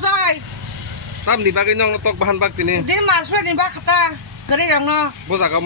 jai. tam di bagay nong tok bahan bag tini Din mas wa ni ba kata. Gari rong no. bosa ka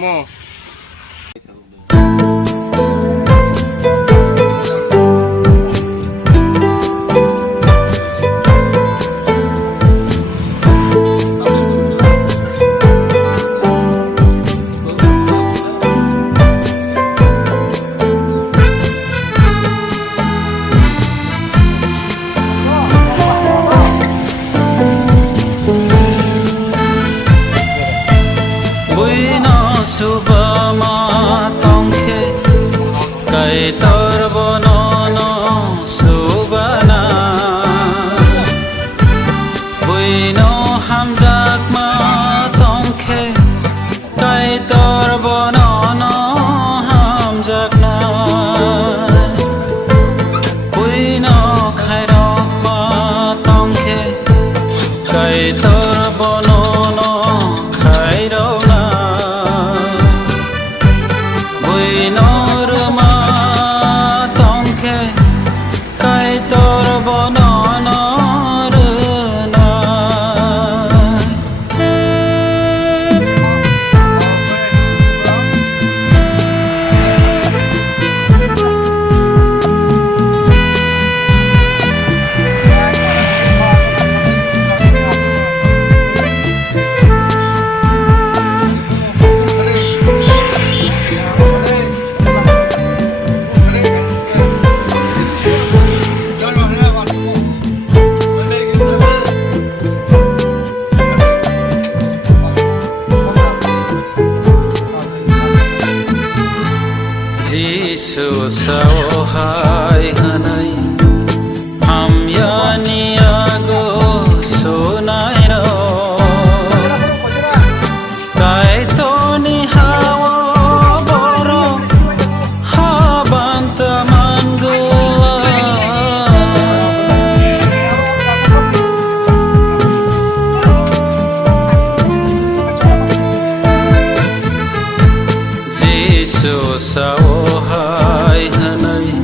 গোসাও হাই হানাই হাই হানাই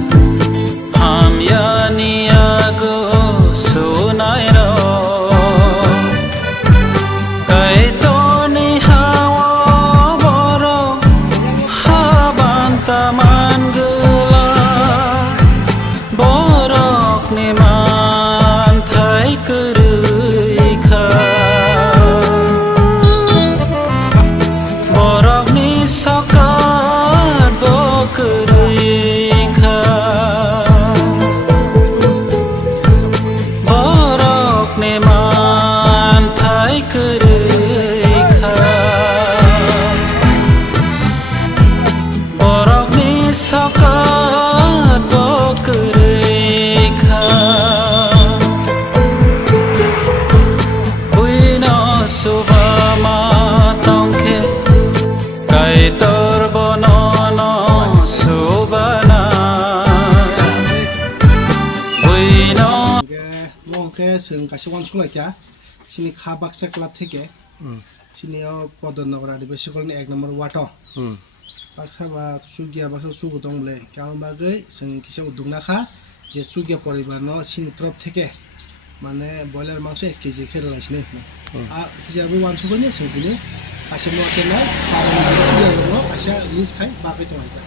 চাই তোর বনন সুবানা উইনো মকে সিং কাশি ওয়ানসু লাইকা সিনি খা বাক্সা ক্লাব থেকে। সিনি পদনগর আদিবাসী কলোনি এক নম্বর ওয়াট বাক্সা বা সুগিয়া বাক্সা সুগু দং বলে। কেমন বাকে সিং কিসে উদ্যোগনা খা যে চুগিয়া পরিবার ন সিনি তরফ মানে ব্রয়লার মাংস এক কেজি খেয়ে রয়েছে আর হিসাবে ওয়ানসু করে Singh kasi mo tinay para siya no kasi is kay bakit mo ito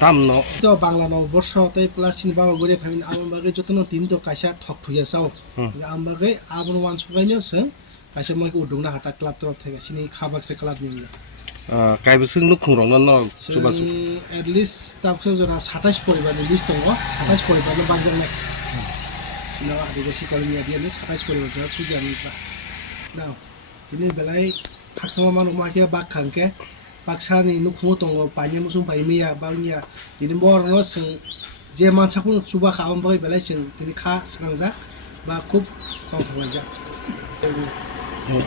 তামনো তো বাংলা নববর্ষ তাই প্লাস সিনেমা গড়ে ফাইন আমাকে যত টিম তো কাইসা ঠক ফুয়ে সাও আমাকে আবার ওয়ান সবাইনিও সে কাইসা মই উডুংনা হাটা ক্লাব তরফ থেকে সিনি খাবাকসে ক্লাব নিয়ে কাইবো সিং নো খুং রং ন সুবা সু এট লিস্ট তাবসে জনা 27 পরিবার লিস্ট দङ 27 পরিবার বাজার না সিনেমা আদিবাসী কলোনি দিয়ে 27 পরিবার যা সুজি আমি না তিনি বেলায় kaksama manuk makia bak kangke paksa ni nukhu tongo panya musung pai miya bangya tini mor no se je man sakun suba khawam bai belai sing tini kha sangja ba khub tong thwaja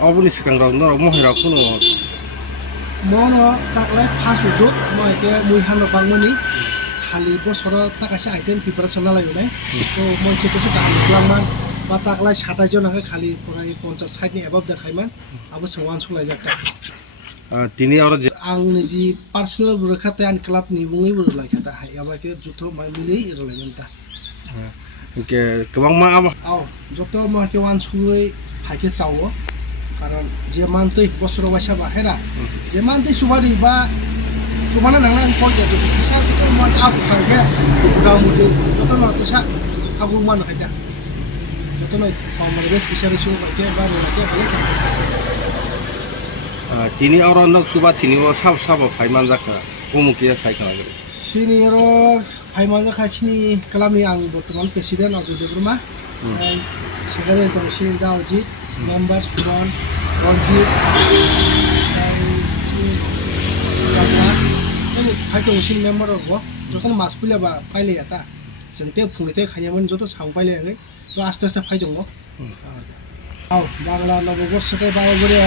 obuli sikang rok no mo hira kuno mono taklai phasu du mo ke mui han ro bangmani khali bosoro বা তাকলাই সাতাশ জন আগে খালি প্রায় পঞ্চাশ ষাটনি অ্যাভাব দেখাইমান। আবার সমান সলাই যাক তিনি আর আংনি যে পার্সোনাল রেখাতে আন ক্লাব নিবুঙে বড় লাগে তা হাই আমাকে যুদ্ধ মাই মিলেই এরলাইমান তা। গোবাং মা আও যত মাকে ওয়ান সুই হাইকে চাও। কারণ যে মানতেই বছর বয়সা বা হেরা যে মানতেই সুবারি বা সুবানা নাংলাই পয়সা তো বিশাল মান আবু খাগে গামুদে যত নতেসা আবু মান হাইদা Catholic Congress kisyarisyo kaya bari kaya kaya kaya tini orang nak suba tini orang sab sab payman zakna umukia saya kena jadi sini orang payman zakna sini kalau ni ang berteman presiden atau jadi rumah sekarang itu sini dah uji member Sudan Ranjit sini kerana হয়তো সেই মেম্বারও যখন মাছ পাইলে বা পাইলে এটা যেনকে ফুনিতে খাইয়ামন যত সাং পাইলে আগে তো আস্তে আস্তে ফাইট হব বাংলা নববর্ষকে বাবা বলে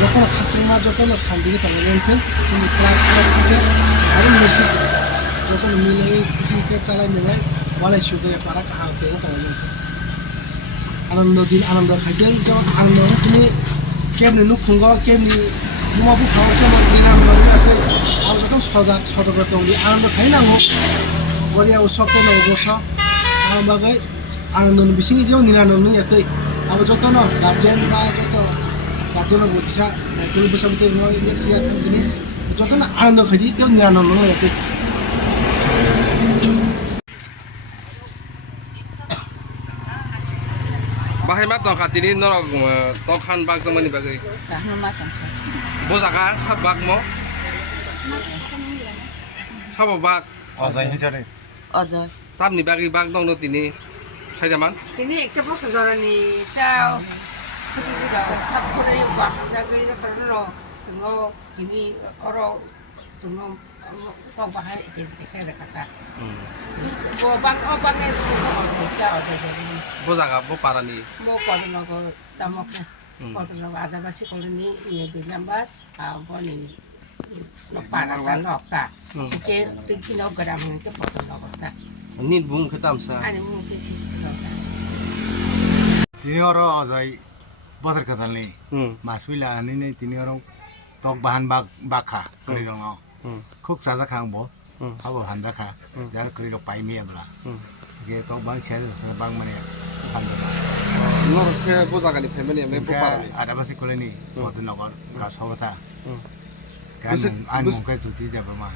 যত খাচিমা যত শান্তিকে পাবেন जोंनि ক্লাব থেকে আরও মেসেজ যত মিলে খুশিকে চালাই নেলাই বালাই সুগে পারা কাহার পেয়ে পাবেন আনন্দ দিন, আনন্দ খাইতেন যেমন আনন্দ তিনি কেমনি নুখুঙ্গ কেমনি নুমাবু খাওয়া কেমন দিন আনন্দ আরও যত সজাগ সতর্কতা আনন্দ খাই নাঙ্গো গড়িয়া উৎসবকে নববর্ষ। आमाबाबाई आनन्द बिसिङ जाउँ निरानन्द यतै अब जत न गार्जेन बा जत गार्जेन भोगिसा भाइको बसाउँदै म एक सिया खाने जत न आनन्द फेरि त्यो निरानन्द यतै Bahai mat tong katini norok tong khan bag sama ni bagai. Bosaka sab bag mo. Sab bag. Ozai ni cari. Ozai. tabni bagi bag dong tini saya zaman tini ekte pos jalan ni tau juga tak boleh bak jaga itu terus lo tengok ini orang tengok tong bahaya itu saya ada kata bo bang oh bang itu kau tahu jadi bo jaga bo parani bo pada lo kau tamoknya lo ada masih kau ni ya di lambat apa ni lo parah kan lo tak tinggi lo geram mungkin pada lo tak Need bung ketam sa. Ani bung ke sistem. Tini orang azai basar katali. Masui lah ani ni tini orang tok bahan bak bakha kiri dong no. Kuk sada kang bo. Tabo handa kha. Jar kiri dong pai mie bla. Ge tok bang share sana bang mana. Handa. Nor ke bosa kali family me propar. Ada masih koloni. Bodoh nokor. Kasih apa ta? Kan, anu mungkin cuti je bermah.